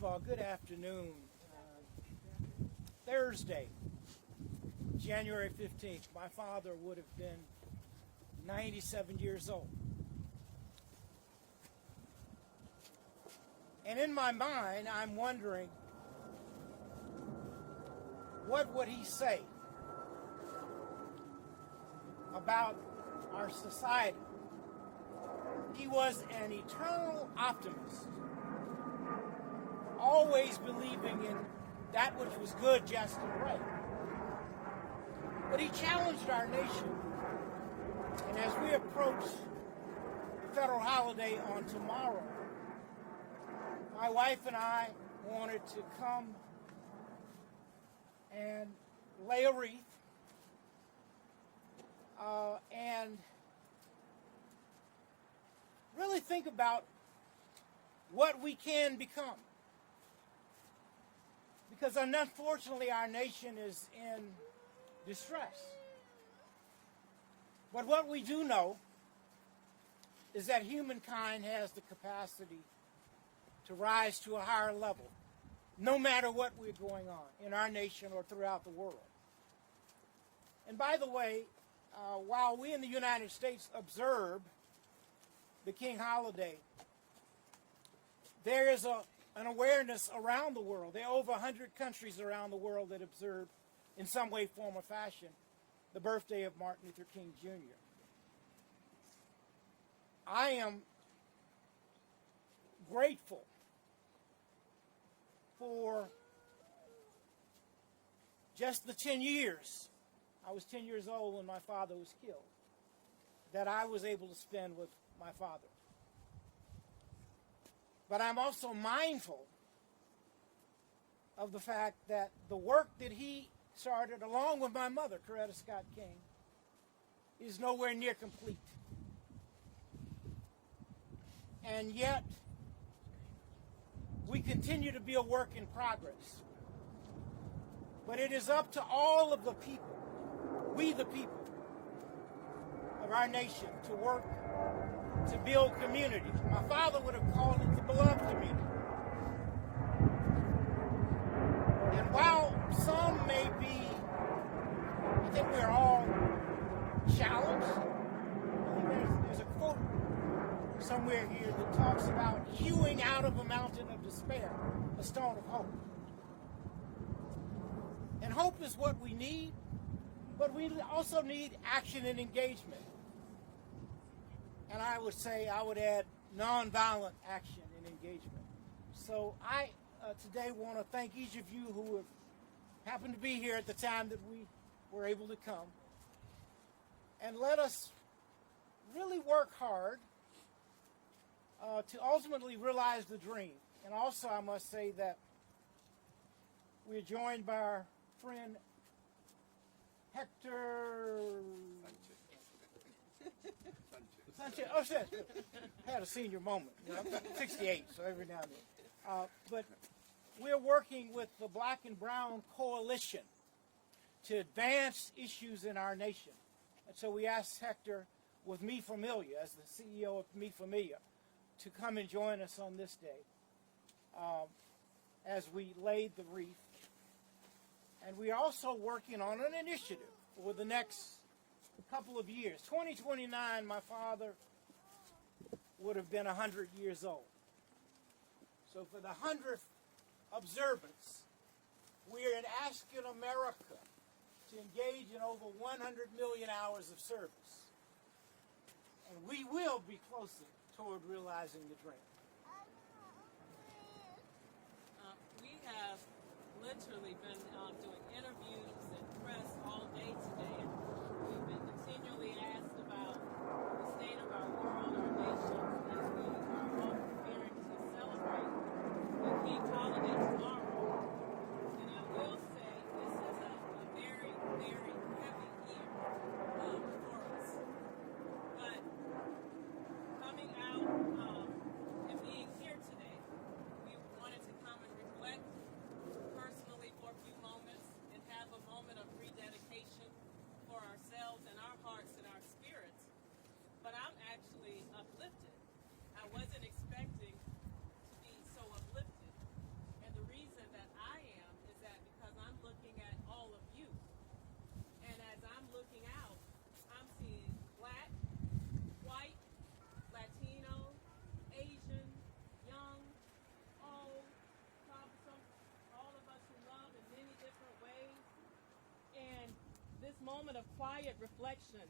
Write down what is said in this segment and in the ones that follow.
of all, good afternoon. Thursday, January 15th, my father would have been 97 years old. And in my mind, I'm wondering, what would he say about our society? He was an eternal optimist, always believing in that which was good, just, and right. But he challenged our nation. And as we approach the federal holiday on tomorrow, my wife and I wanted to come and lay a wreath and really think about what we can become. Because unfortunately our nation is in distress. But what we do know is that humankind has the capacity to rise to a higher level, no matter what we're going on in our nation or throughout the world. And by the way, while we in the United States observe the King holiday, there is an awareness around the world. There are over 100 countries around the world that observe, in some way, form, or fashion, the birthday of Martin Luther King Jr. I am grateful for just the 10 years, I was 10 years old when my father was killed, that I was able to spend with my father. But I'm also mindful of the fact that the work that he started, along with my mother, Coretta Scott King, is nowhere near complete. And yet, we continue to be a work in progress. But it is up to all of the people, we the people of our nation, to work to build community. My father would have called it the beloved community. And while some may be, I think we're all challenged. There's a quote somewhere here that talks about hewing out of a mountain of despair a stone of hope. And hope is what we need, but we also need action and engagement. And I would say, I would add nonviolent action and engagement. So I today want to thank each of you who have happened to be here at the time that we were able to come. And let us really work hard to ultimately realize the dream. And also I must say that we're joined by our friend Hector Sanchez. Oh, yes. I had a senior moment. You know, I'm 68, so every now and then. But we're working with the Black and Brown Coalition to advance issues in our nation. And so we asked Hector, with Me Familia, as the CEO of Me Familia, to come and join us on this day as we laid the wreath. And we're also working on an initiative for the next couple of years. 2029, my father would have been 100 years old. So for the 100th observance, we're asking America to engage in over 100 million hours of service. And we will be closer toward realizing the dream. We have literally been doing interviews and press all day today. We've been continually asked about the state of our world, our nation, as we are all preparing to celebrate the King holiday tomorrow. And I will say this is a very, very heavy year for us. But coming out and being here today, we wanted to come and reflect personally for a few moments reflection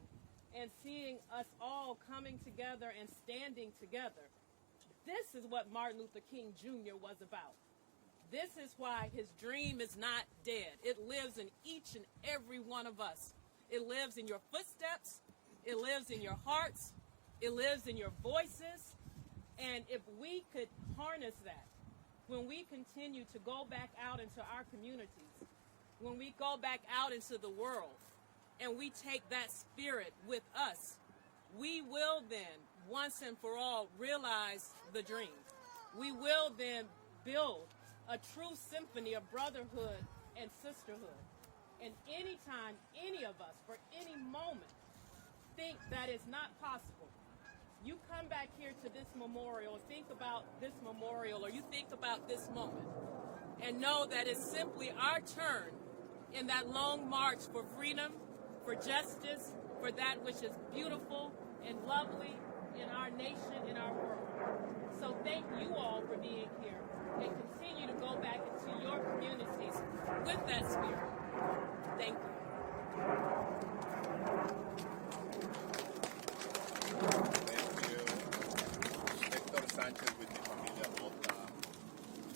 and seeing us all coming together and standing together. This is what Martin Luther King Jr. was about. This is why his dream is not dead. It lives in each and every one of us. It lives in your footsteps. It lives in your hearts. It lives in your voices. And if we could harness that, when we continue to go back out into our communities, when we go back out into the world, and we take that spirit with us, we will then, once and for all, realize the dream. We will then build a true symphony of brotherhood and sisterhood. And anytime any of us, for any moment, think that is not possible, you come back here to this memorial, think about this memorial, or you think about this moment, and know that it's simply our turn in that long march for freedom, for justice, for that which is beautiful and lovely in our nation, in our world. So thank you all for being here, and continue to go back into your communities with that spirit. Thank you. Sanchez with mi familia Bota.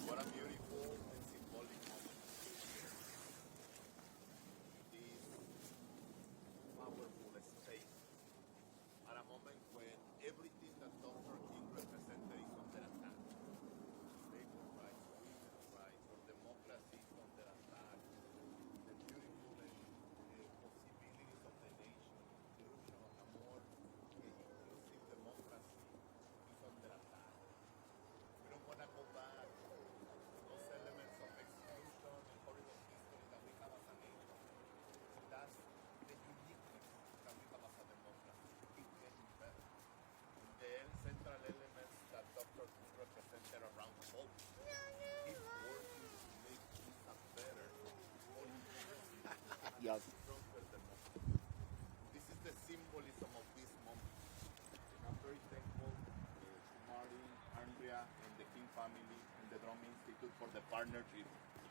What a beautiful and symbolic moment here. This powerful space at a moment when everything that Dr. King represented is under attack. Labor rights, women's rights, or democracy is under attack. The beautiful possibilities of the nation, inclusion, a more inclusive democracy is under attack. We don't want to go back to those elements of exclusion and horrible history that we have as a nation. That's the uniqueness that we have as a democracy. It's getting better. The central elements that Dr. King represented around hope is working to make this a better, more inclusive, stronger democracy. This is the symbolism of this moment. And I'm very thankful to Marty, Arndrea, and the King family and the Drum Institute for the partnership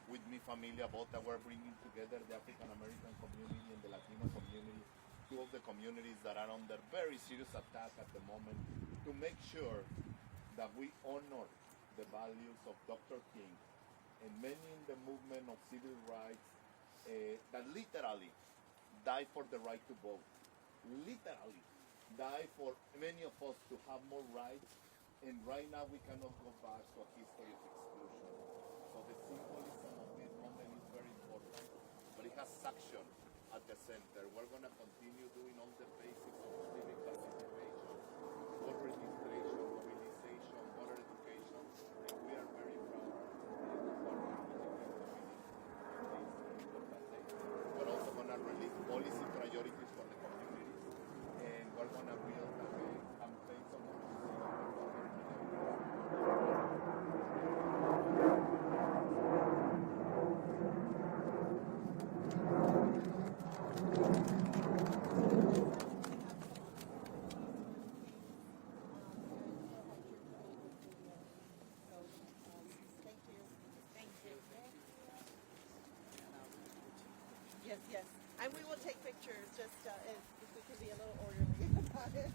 with Mi Familia Bota. We're bringing together the African American community and the Latino community, two of the communities that are under very serious attack at the moment, to make sure that we honor the values of Dr. King and many in the movement of civil rights that literally died for the right to vote. Literally die for many of us to have more rights, and right now we cannot go back to a history of exclusion. So the symbolism of this moment is very important, but it has action at the center. We're going to continue doing all the basics of civic participation, voter registration, mobilization, voter education, and we are very proud to partner with the King community in this important day. We're also going to release policy priorities for the communities, and we're going to build campaigns on Yes, yes. And we will take pictures, just if we can be a little orderly about it.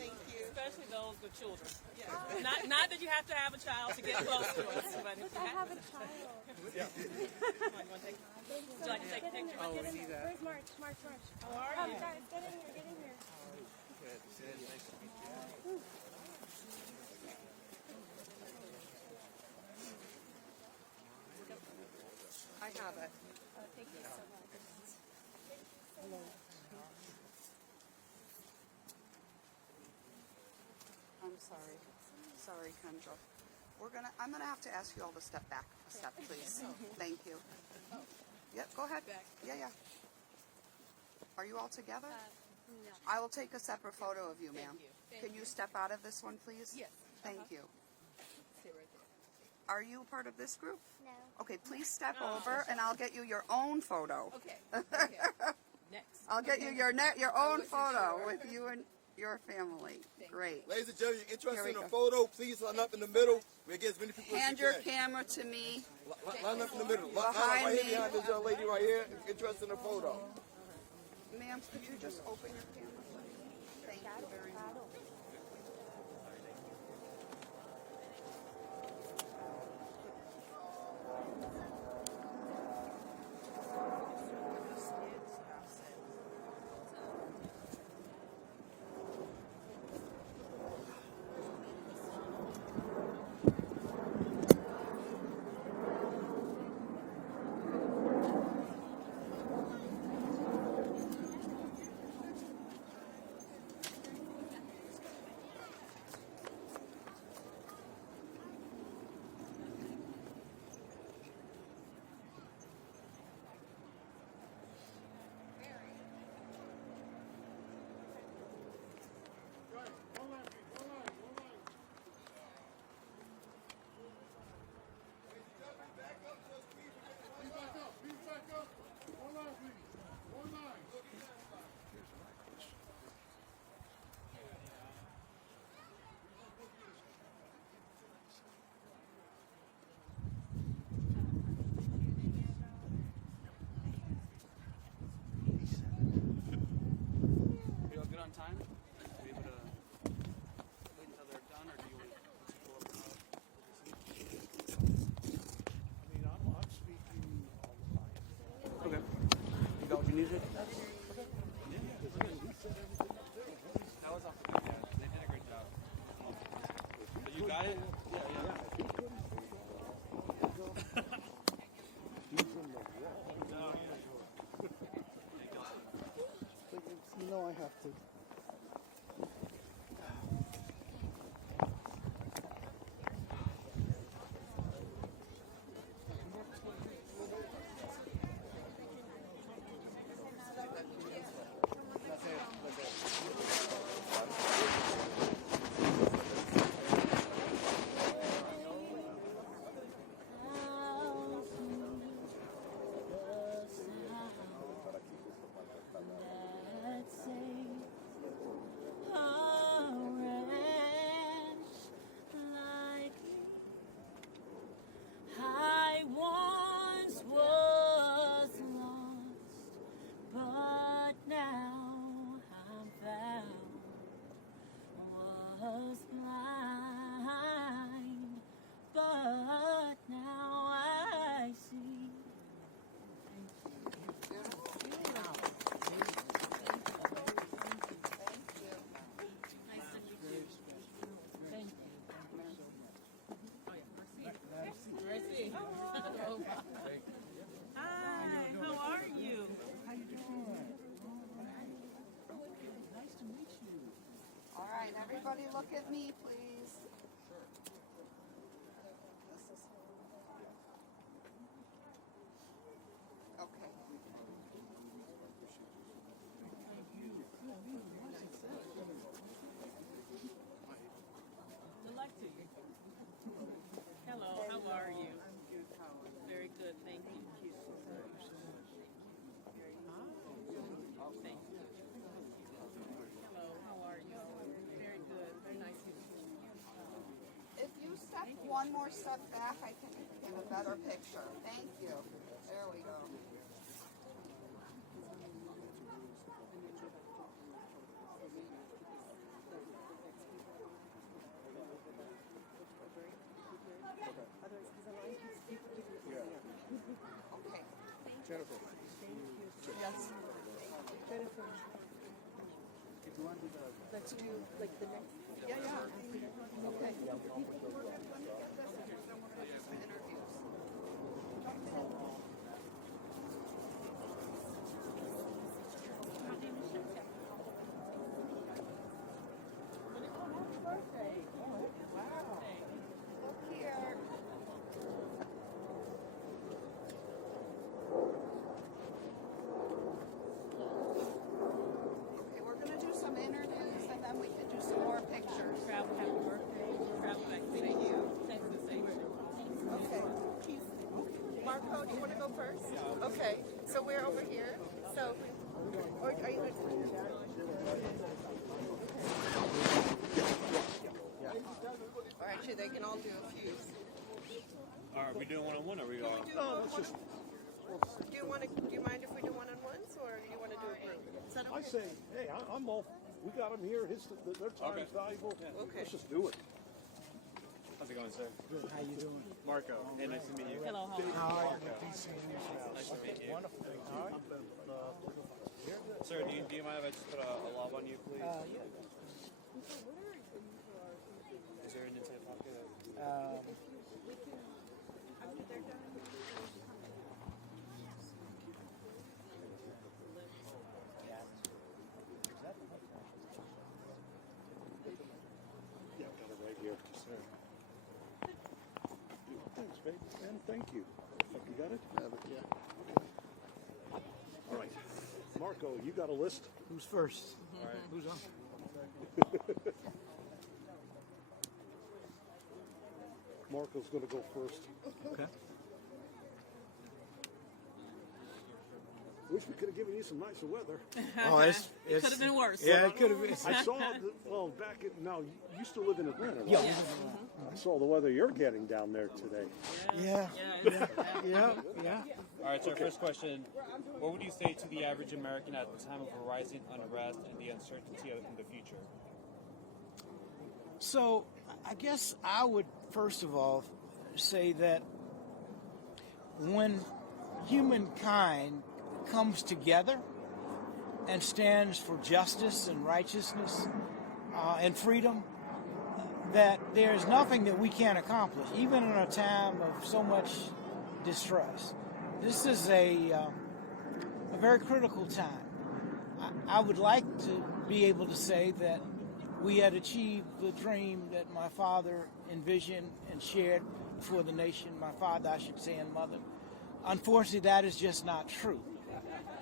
Thank you. Especially those with children. Yes. Not that you have to have a child to get close to us, but if you I have a child. would you like to take a picture? Oh, see that? Where's March? March. How are you? Guys, get in here, get in here. I have it. Thank you so much. I'm sorry. Sorry, Kendra. I'm gonna have to ask you all to step back a step, please. Thank you. Yep, go ahead. Yeah. Are you all together? No. I will take a separate photo of you, ma'am. you. Can you step out of this one, please? Yes. Thank you. Sit right there. Are you part of this group? No. Okay, please step over and I'll get you your own photo. Okay. Next. I'll get you your own photo with you and your family. Great. Ladies and gentlemen, you're Here interested we in a go. photo, please line up in the middle. We'll get as many people Hand as your you can. camera to me. Line up in the middle. Line up Behind right here me. behind this young lady right here. If you're interested in a photo. Ma'am, Ma'am, could you just open your camera, please? Thank you very much. You all good on time? Are you able to wait until they're done, or do you want to pull up now? I'm speaking all the time. Okay. You got what you needed? Okay. That was off the good, yeah. They did a great job. So you got it? Yeah. You know I have to. I once was lost, but now I'm found. Was blind, but now I see. Mercy. Hi, how are you? All right, everybody look at me, please. Okay. Good luck to you. Hello, how are you? Very good, thank you. Thank you. Hello, how are you? Very good, very nice to meet you. If you step one more step back, I can get a better picture. Thank you. There we go. Okay. Jennifer. Yes. Let's do like the next. Yeah. Okay. We're gonna get this pictures, then we're gonna do some interviews. Look here. Okay, we're gonna do some interviews and then we can do some more pictures. Travel, happy birthday. Travel back to Texas, Okay. Marco, do you want to go first? Okay. So we're over here. So, or are you? All right, so they can all do a few. Are we doing one-on-one, or we all? Do you mind if we do one-on-ones, or do you want to do a group? So that I okay? say, hey, I'm all. We got them here. Their time's valuable. Okay. Let's just do it. How's it going, sir? Good. How you doing? Marco. Hey, nice to meet you. Hello, how are you? How are you? Nice to meet you. Wonderful. All right. Sir, do you mind if I just put a lob on you, please? Yeah. Is there an inside pocket? Yeah, I've got it right here. Thanks, babe. And thank you. You got it? Have it, yeah. All right. Marco, you got a list? Who's first? All right. Who's on? Marco's going to go first. Okay. Wish we could have given you some nicer weather. Oh, it's Could have been worse. Yeah, it could have been. I saw, back at, now, you still live in Atlanta, right? Yeah. I saw the weather you're getting down there today. Yeah. Yeah. Yeah. Yeah. All right, sir. First question: what would you say to the average American at the time of a rising unrest and the uncertainty in the future? So, I guess I would first of all say that when humankind comes together and stands for justice and righteousness and freedom, that there is nothing that we can't accomplish, even in a time of so much distress. This is a very critical time. I would like to be able to say that we had achieved the dream that my father envisioned and shared for the nation, my father, I should say, and mother. Unfortunately, that is just not true.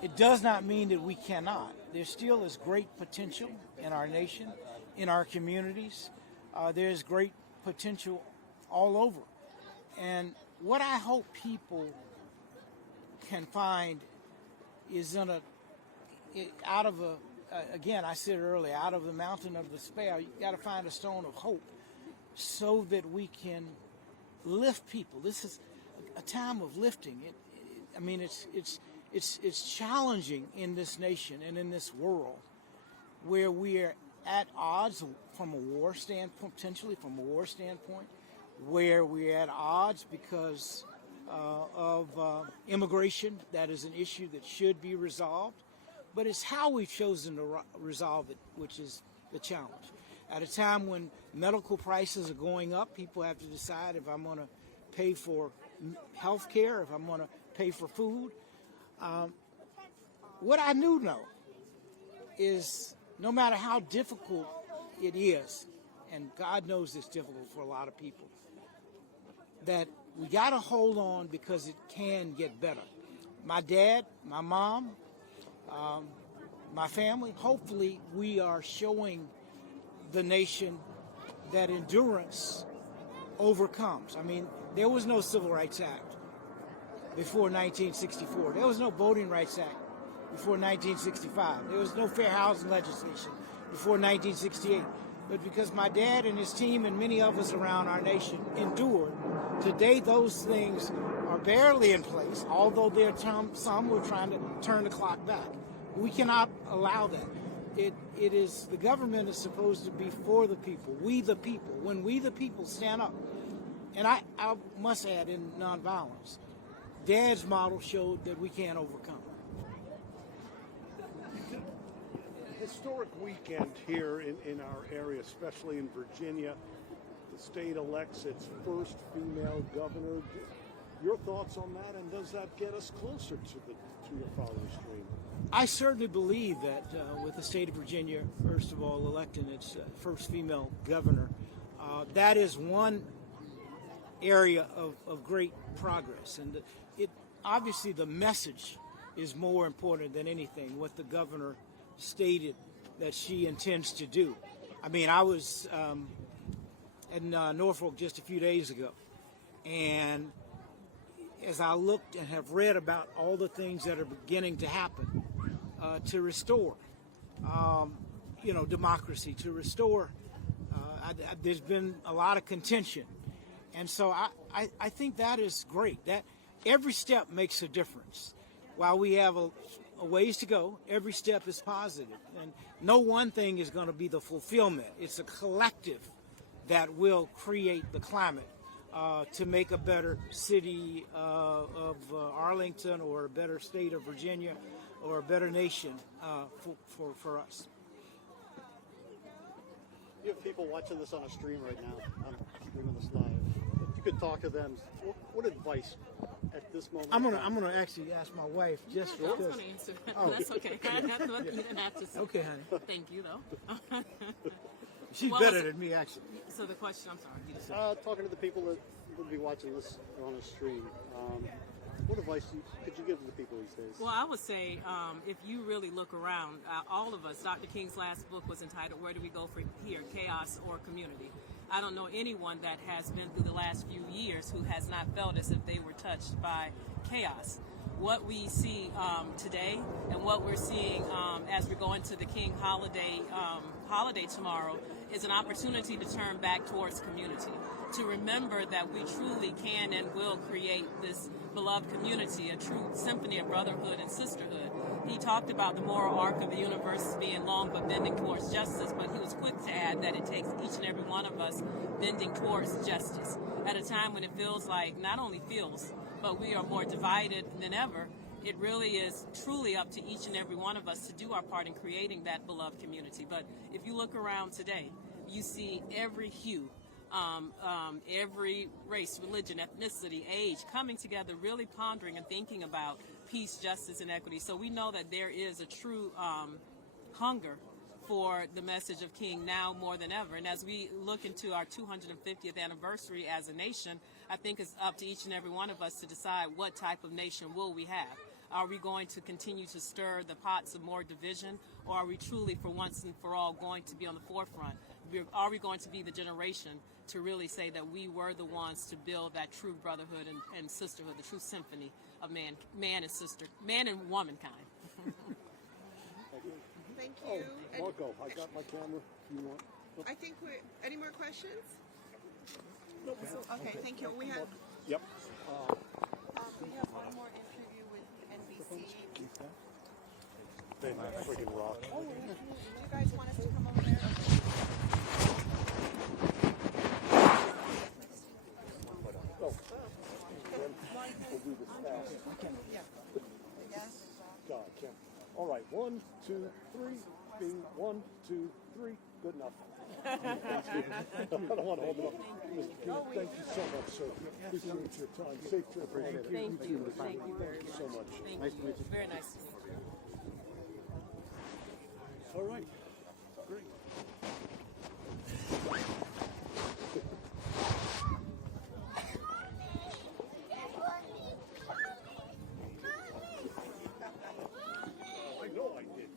It does not mean that we cannot. There still is great potential in our nation, in our communities. There's great potential all over. And what I hope people can find is out of again, I said earlier, out of the mountain of despair, you got to find a stone of hope so that we can lift people. This is a time of lifting. It's challenging in this nation and in this world where we are at odds from a war standpoint, potentially from a war standpoint, where we're at odds because of immigration. That is an issue that should be resolved. But it's how we've chosen to resolve it, which is the challenge. At a time when medical prices are going up, people have to decide if I'm going to pay for health care, if I'm going to pay for food. What I do know is no matter how difficult it is, and God knows it's difficult for a lot of people, that we got to hold on because it can get better. My dad, my mom, my family, hopefully we are showing the nation that endurance overcomes. I mean, there was no Civil Rights Act before 1964. There was no Voting Rights Act before 1965. There was no fair housing legislation before 1968. But because my dad and his team and many of us around our nation endured, today those things are barely in place, although there are some who are trying to turn the clock back. We cannot allow that. It is, the government is supposed to be for the people, we the people. When we the people stand up, and I must add in nonviolence, Dad's model showed that we can overcome. Historic weekend here in our area, especially in Virginia. The state elects its first female governor. Your thoughts on that, and does that get us closer to your father's dream? I certainly believe that with the state of Virginia, first of all, electing its first female governor, that is one area of great progress. And obviously the message is more important than anything, what the governor stated that she intends to do. I mean, I was in Norfolk just a few days ago, and as I looked and have read about all the things that are beginning to happen to restore, democracy, to restore, there's been a lot of contention. And so I think that is great. That every step makes a difference. While we have a ways to go. Every step is positive, and no one thing is going to be the fulfillment. It's a collective that will create the climate to make a better city of Arlington, or a better state of Virginia, or a better nation for us. You have people watching this on a stream right now. I'm streaming this live. If you could talk to them, what advice at this moment? I'm gonna actually ask my wife just I was because. going to answer that. Oh. That's okay. You didn't have to say. Okay, honey. Thank you, though. She's What better was it? than me, actually. So the question, I'm sorry. You just- Talking to the people that would be watching this on a stream, what advice could you give to the people these days? Well, I would say if you really look around, all of us, Dr. King's last book was entitled, Where Do We Go From Here, Chaos or Community? I don't know anyone that has been through the last few years who has not felt as if they were touched by chaos. What we see today and what we're seeing as we go into the King holiday tomorrow is an opportunity to turn back towards community, to remember that we truly can and will create this beloved community, a true symphony of brotherhood and sisterhood. He talked about the moral arc of the universe being long but bending towards justice, but he was quick to add that it takes each and every one of us bending towards justice at a time when it feels like, not only feels, but we are more divided than ever. It really is truly up to each and every one of us to do our part in creating that beloved community. But if you look around today, you see every hue, every race, religion, ethnicity, age coming together, really pondering and thinking about peace, justice, and equity. So we know that there is a true hunger for the message of King now more than ever. And as we look into our 250th anniversary as a nation, I think it's up to each and every one of us to decide what type of nation will we have. Are we going to continue to stir the pots of more division, or are we truly, for once and for all, going to be on the forefront? Are we going to be the generation to really say that we were the ones to build that true brotherhood and sisterhood, the true symphony of man and womankind? Thank you. And Marco, I got my camera. You want? I think any more questions? Okay, thank you. We have Yep. we have one more interview with NBC. They freaking rock. Oh, do you guys want us to come over there? We'll do this fast. Yeah. Yes. God, I can't. All right, 1, 2, 3. Bing. 1, 2, 3. Good enough. I don't want to hold it up. Mr. King, thank you so much, sir. Appreciate your time. Safe trip. Appreciate it. Thank you. Thank you very much. So much. Thank you. Very nice to meet you. All right. Great. I know I did.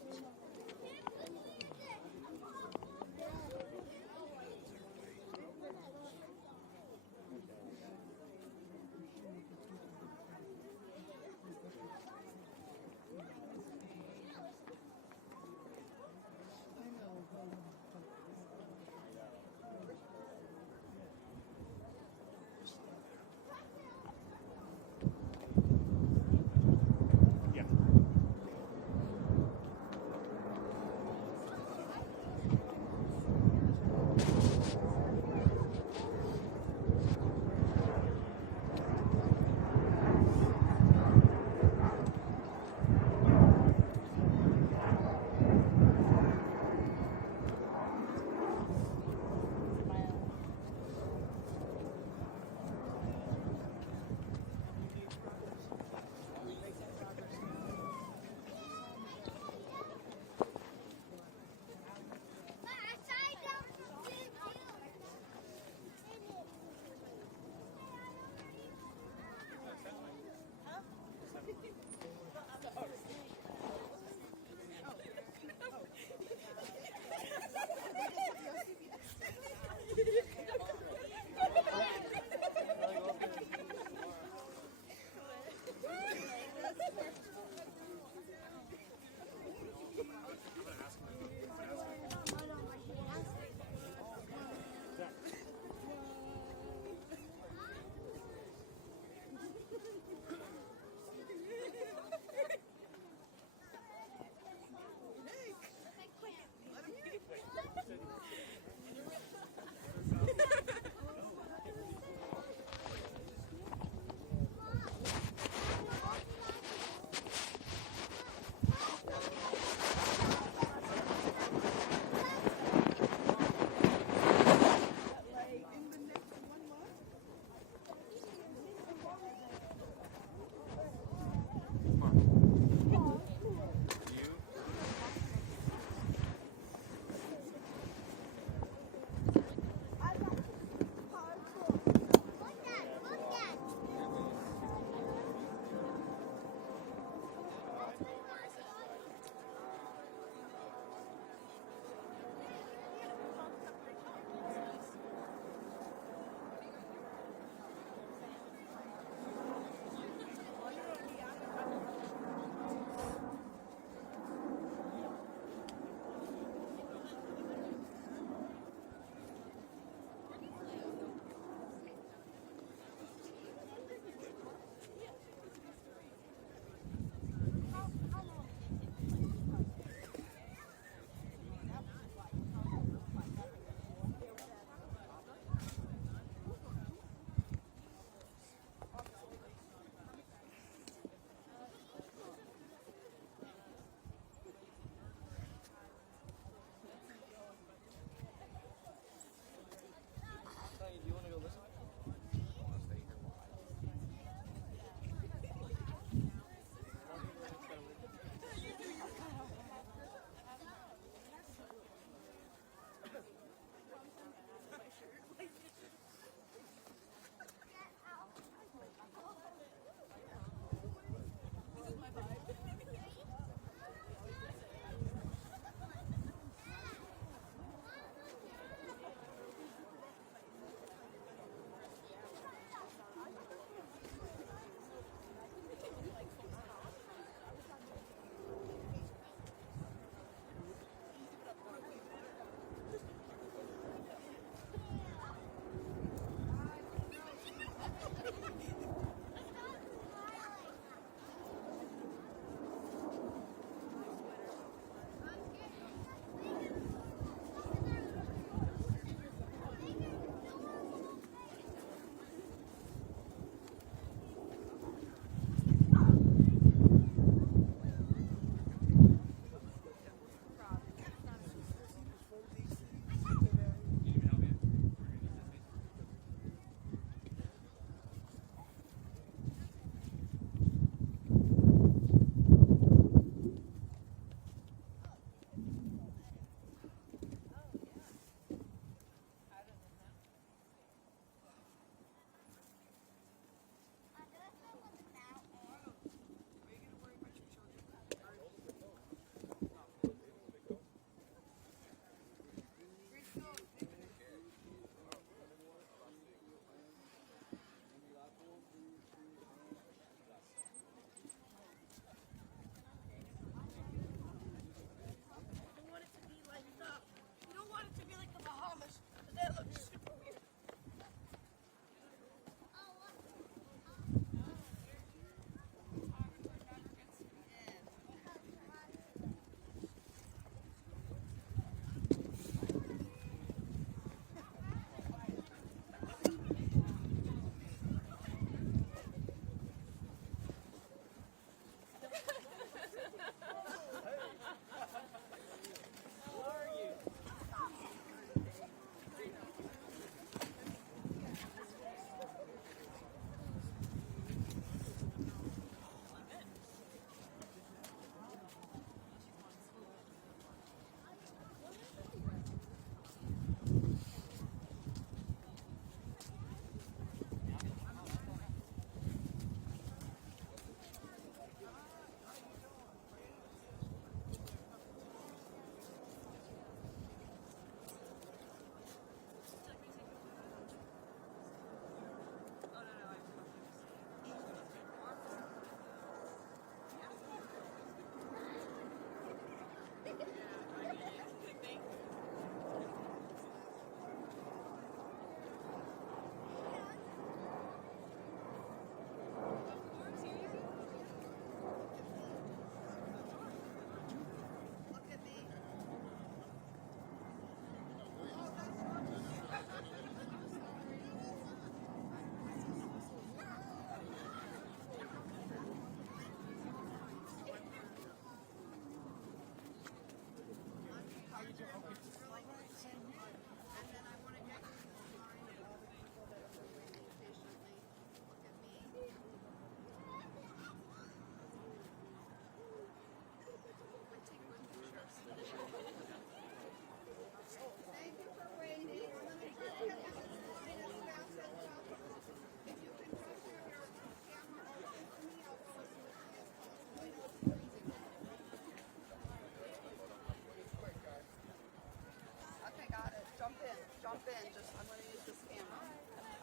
jump in. I'm going to use this camera.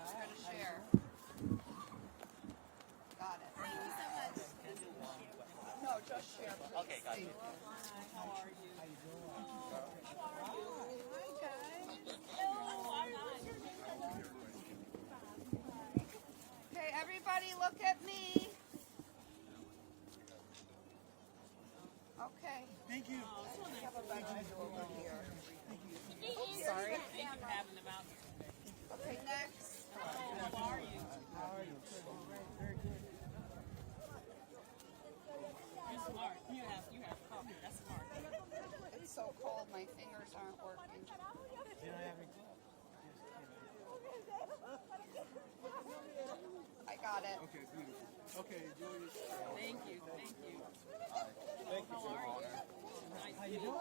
Just going to share. Got it. Thank you so much. No, just share. Please. Okay, got it. How are you? Okay, everybody look at me. Okay. Thank you. Have a better view over here. Sorry. Thank you for having them out. Okay, next. How are you? You're smart. You have coffee. That's smart. It's so cold, my fingers aren't working. I got it. Okay, beautiful. Okay, Julius. Thank you. Thank you. Thank you for the honor. Nice to meet you.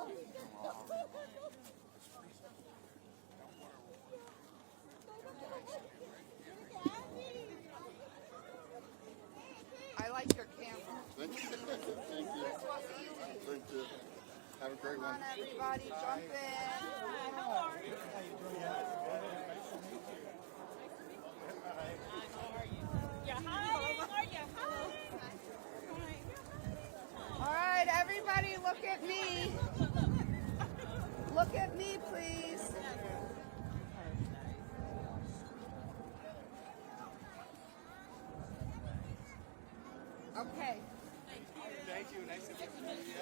I like your camera. Thank you. Thank you. Thank you. Have a great Come one. on, everybody, jump in. How are you? Yeah, hi. How are you? All right, everybody, look at me. Look at me, please. Okay. Thank you. Nice to meet you.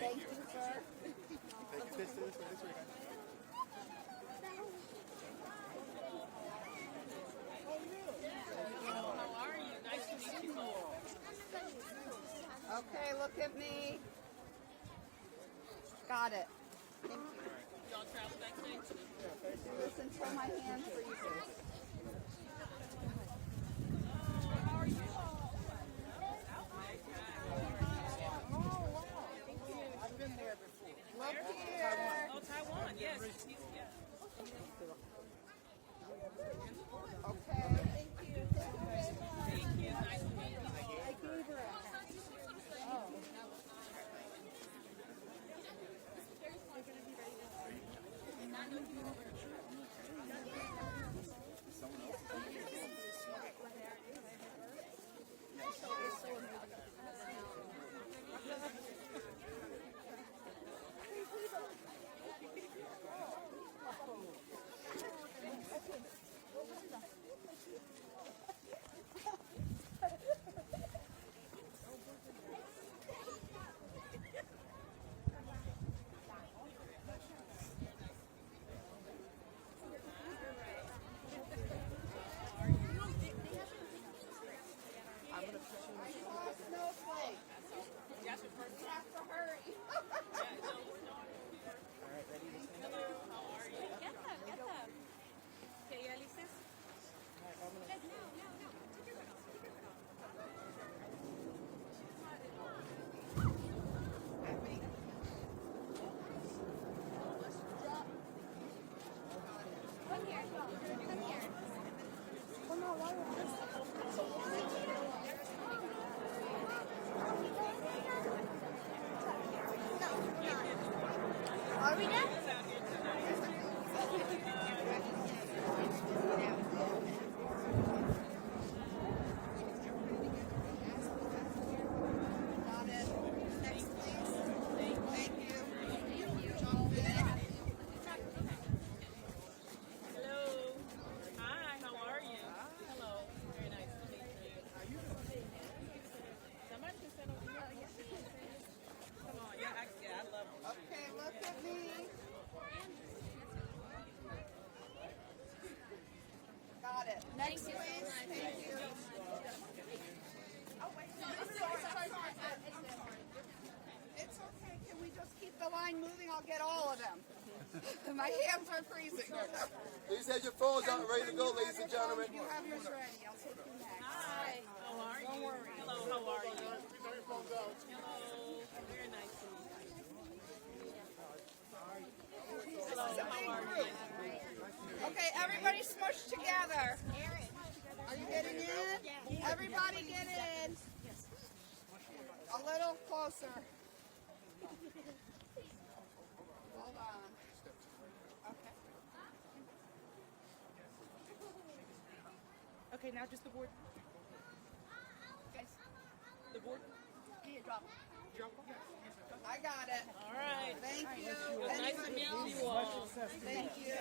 Thank you, sir. Thank you. This way, guys. How are you? Nice to meet you. Okay, look at me. Got it. Thank you. Y'all travel backstage? Listen till my hand freezes. How are you? I've been there before. Look here. Oh, Taiwan. Yes. Yes. Okay. Thank you. Nice to meet you. Snowflake. That's your first You have to hurry. Get them, get them. Okay, ya listas? No, no, no. Take your foot off. Take your foot off. Come here. Come here. Are we done? Got it. Next, please. Thank you. Jump in. Hello. Hi, how are you? Hello. Very nice to meet you. Somebody can sit over here. Come on. Yeah, I love you. Okay, look at me. Got it. Next, please. Thank you. Oh, wait. It's okay. Can we just keep the line moving? I'll get all of them. My hands are freezing. Please have your phones out ready to go, ladies and gentlemen. You have yours ready. I'll take you next. Hi. How are you? Don't worry. Hello, how are you? Hello. Very nice to meet you. Hello, how are you? Okay, everybody smush together. Are you getting in? Everybody get in. A little closer. Hold on. Okay. Okay, now just the board. Guys, the board. Yeah, drop. Drop. I got it. All right. Thank you. Nice to meet you all. Thank you.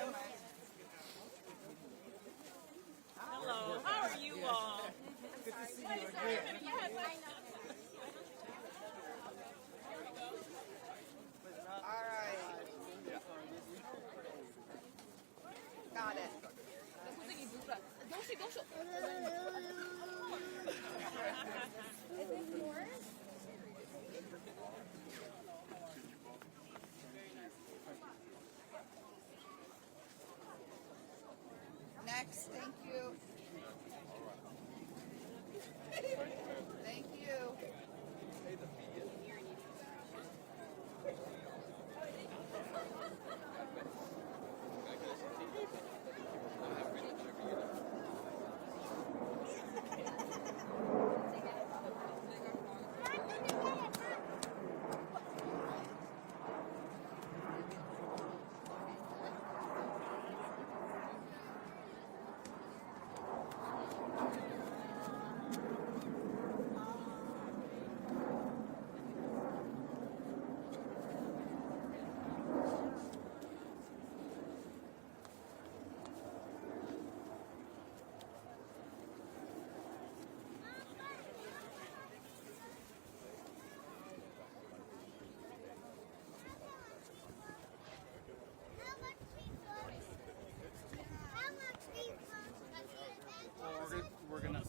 Hello. How are you all? Good to see you again. All right. Got it. Go show. Is this yours? Next, thank you. Thank you. We're gonna.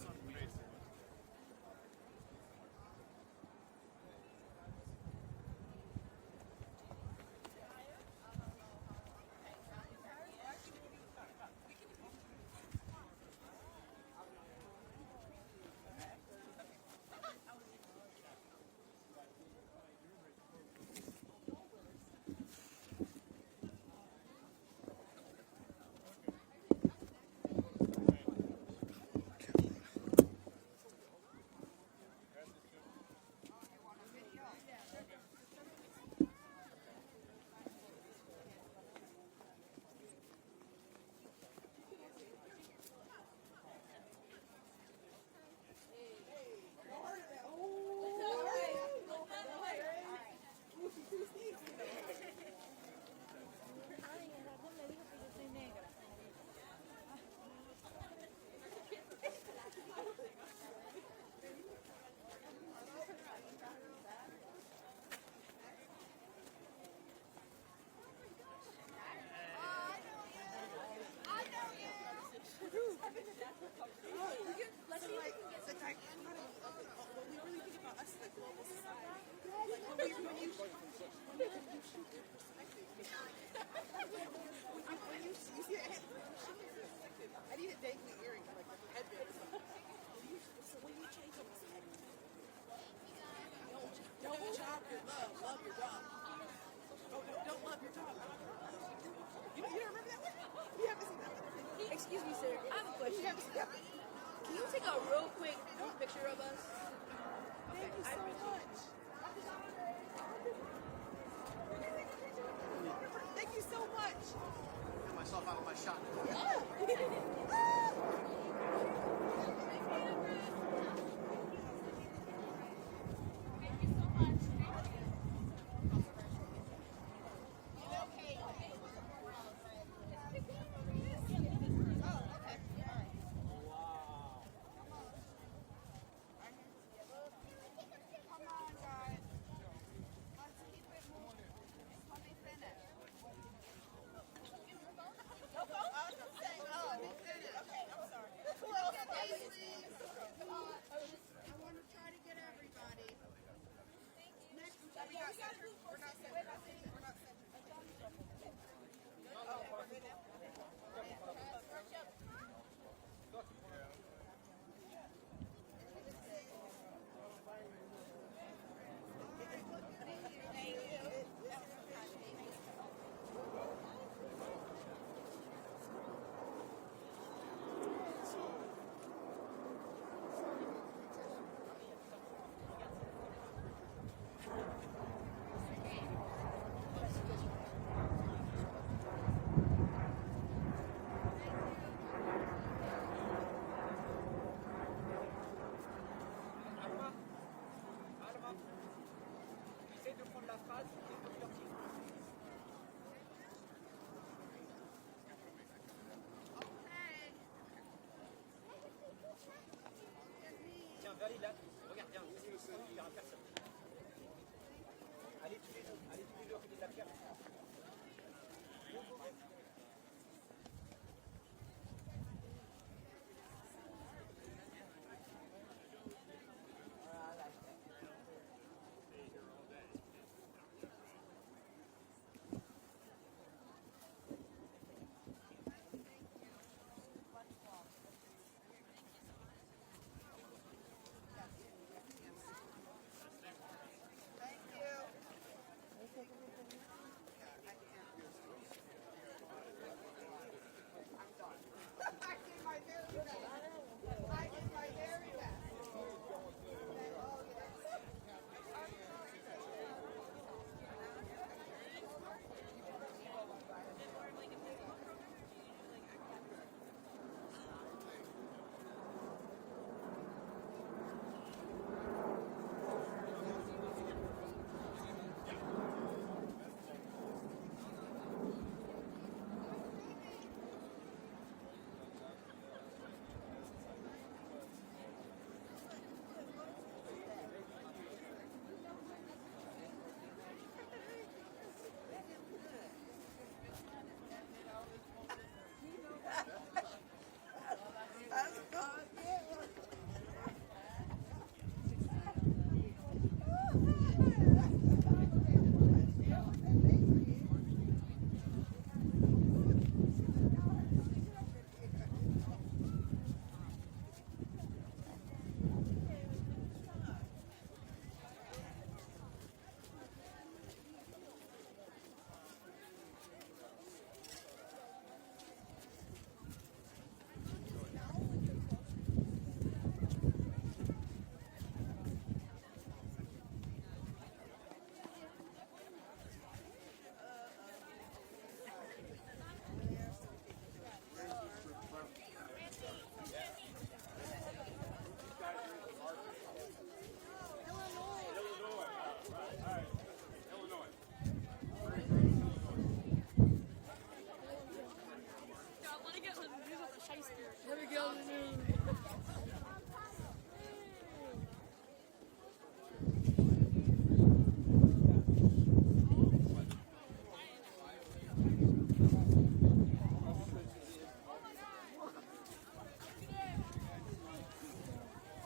I need a dangly earring, like a headband or something. So when you change them, don't job your love, love your job. Don't love your job. You don't remember that one? You haven't seen that one? Excuse me, sir. I have a question. You haven't seen that one? Can you take a real quick picture of us? Thank you so much.